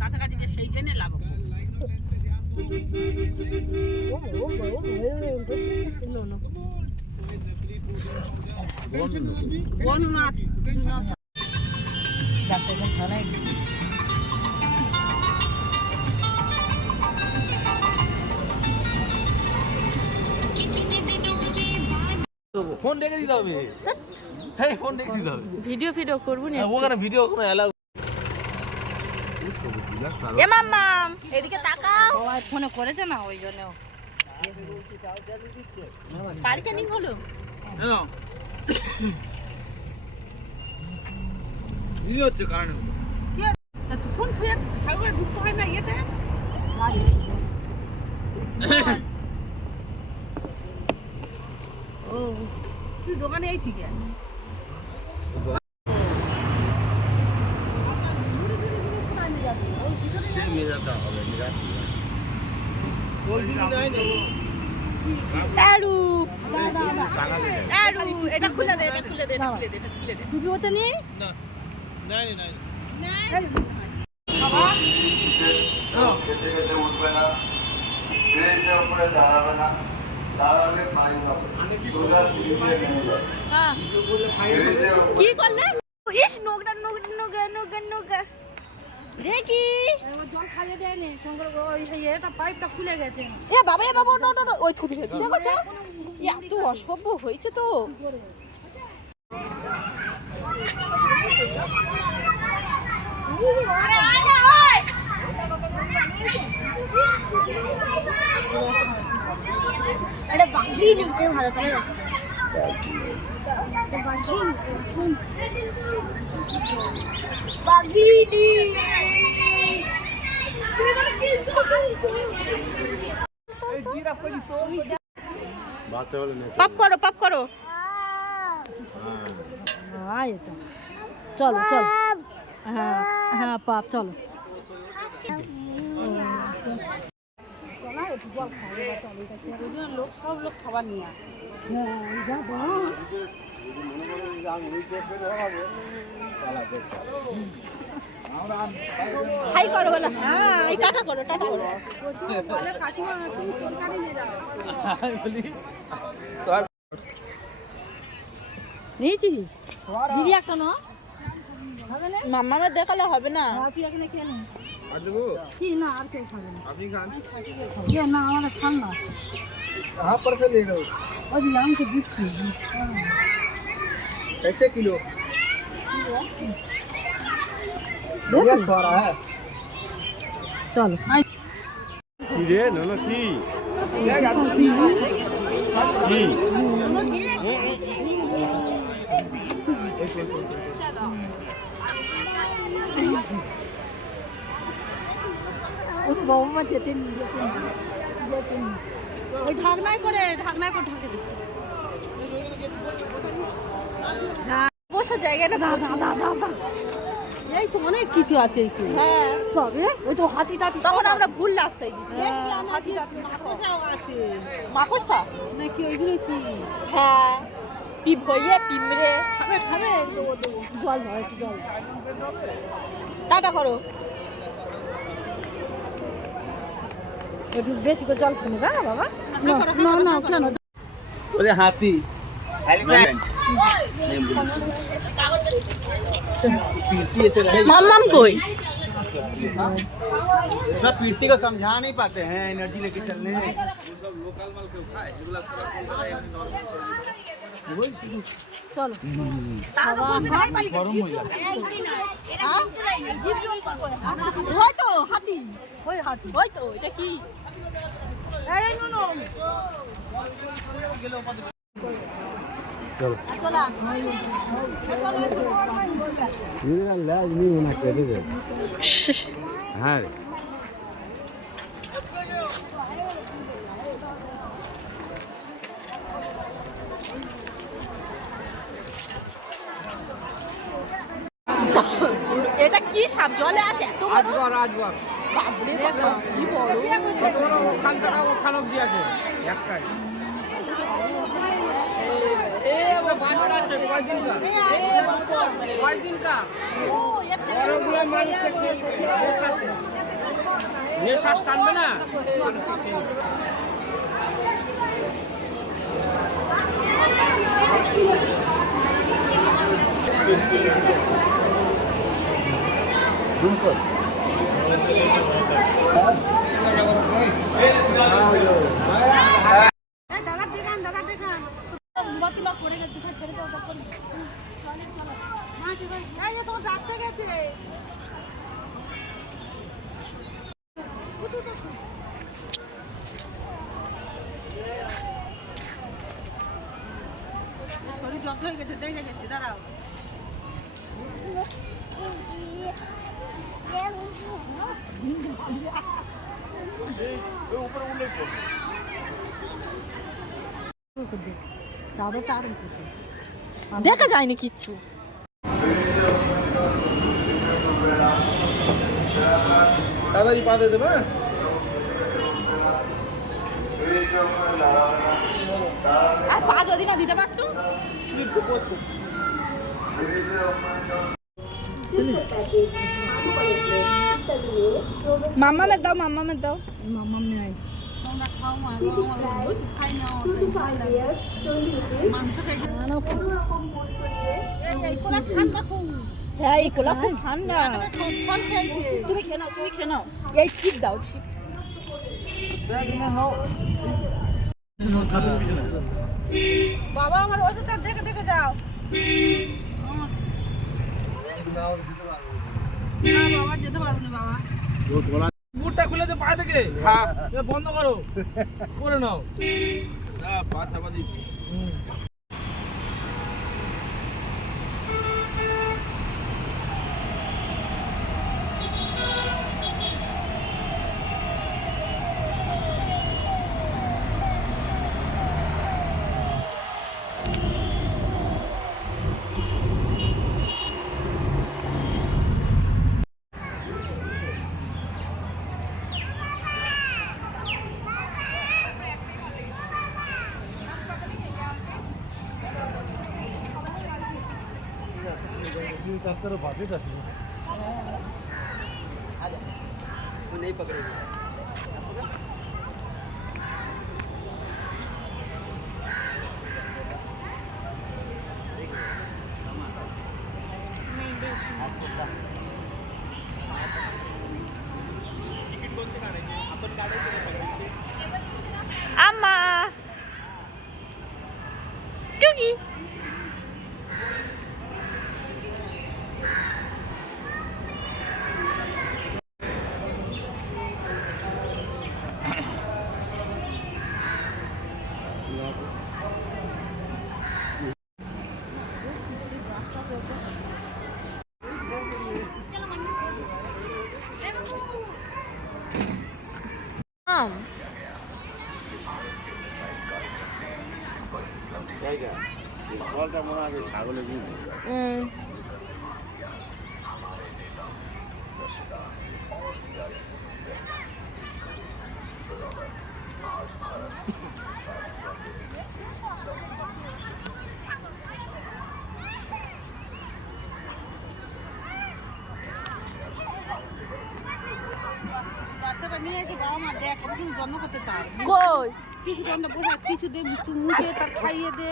কাছাকাছি সেই জন্য লাভ ফোন রেখে দিতে হবে। হ্যাঁ ফোন রেখে দিতে হবে। ভিডিও করবো না ওখানে ভিডিও কোনো অ্যালাউ। এ মাম্মাম এদিকে তাকাও। সবাই ফোনে করেছে না ওই জন্য। গাড়ি কেন হলো? না এই হচ্ছে কারণ কি তো ফোন থুয়ে খাইবার ঢুকতে হয় না ইয়েতে গাড়ি ও তুই দোকানে আইছি কেন এটা খুলে দে টুপি ওতে নিয়ে কি করলে ইস নোংরা দেখি জল খাইয়ে দেয় নি এটা পাইপটা খুলে গেছে এ বাবা ওই থুতু দেখো এত অসভ্য হয়েছে তো এটা বাজিয়ে দিতে ভালো করে পাপ করো চলো হ্যাঁ পাপ চলো সব লোক খাবার নিয়ে হাই করো বলো হ্যাঁ টাটা করো নিয়েছিস দিদি একটা না মাম্মামে দেখালে হবে না তুই এখানে খেয়ে নে আর দেবো কি না আর কেউ খাবে না আপনি খান না আমার খান না कहाँ पर से ले रहे हो? और नाम से दिखती कैसे किलो? बढ़िया खा रहा है। चलो रे नोनो की उस बहु में जेते ওই ঢাকনায় করে ঢাকে দিচ্ছি বসার জায়গা না দাদা এই তো অনেক কিছু আছে হ্যাঁ তবে ওই তো হাতি তখন আমরা ভুল রাস্তায় গেছি হাতি মাকড়সাও আছে মাকড়সা নাকি ওইগুলো কি হ্যাঁ পিঁপড়ে খাবে জল ভয় একটু জল টাটা করো একটু বেশি করে জল খাবে বাবা না কেন ওরে হাতি মাম্মাম কই सब पीरती को समझा नहीं पाते हैं एनर्जी लेके चलने চলো হয়তো হাতি হয়তো এটা কি हाँ এটা কি সাপ জলে আছে এত বড় রাজবার বাপরে বাবা কি বড় ওখানটা ওখানে দিয়ে আছে একটাই শ্বাস টানবে না। শরীর জব্দ হয়ে গেছে, দেখে গেছে, দাঁড়াও। দেখা যায়নি কিচ্ছু। দাদাজি পা দিয়ে দেবে। আর পা যদি না দিতে পারতো। মাম্মামের দাও, মাম্মামের দাও। মাম্মাম নেই। তোমরা খাও মা, আমার বেশি খাই না, খাই না। মাংস খাই না। এই কোলা ঠান্ডা খুব। হ্যাঁ, এই কোলা খুব ঠান্ডা। ফল খেয়েছে। তুমি খেয়ে নাও, তুমি খেয়ে নাও। এই চিপ দাও, চিপস। বাবা আমার ওষুধটা দেখে দেখে যাও। না বাবা যেতে পারবো না বাবা। বুটটা খুলে দে পা থেকে। হ্যাঁ, বন্ধ করো, করে নাও। পা চাপা দিচ্ছি। তার বাজেট আছে नहीं पकड़ेगी। আম্মা টুকি ফলটা মনে হয় ছাগলের দুধ। বাচ্চাটা নিয়ে কি বাবা মা দেখ জন্ম করতে পারে। কই কিছু জন্য বসে কিছু দে মুখে তার খাইয়ে দে।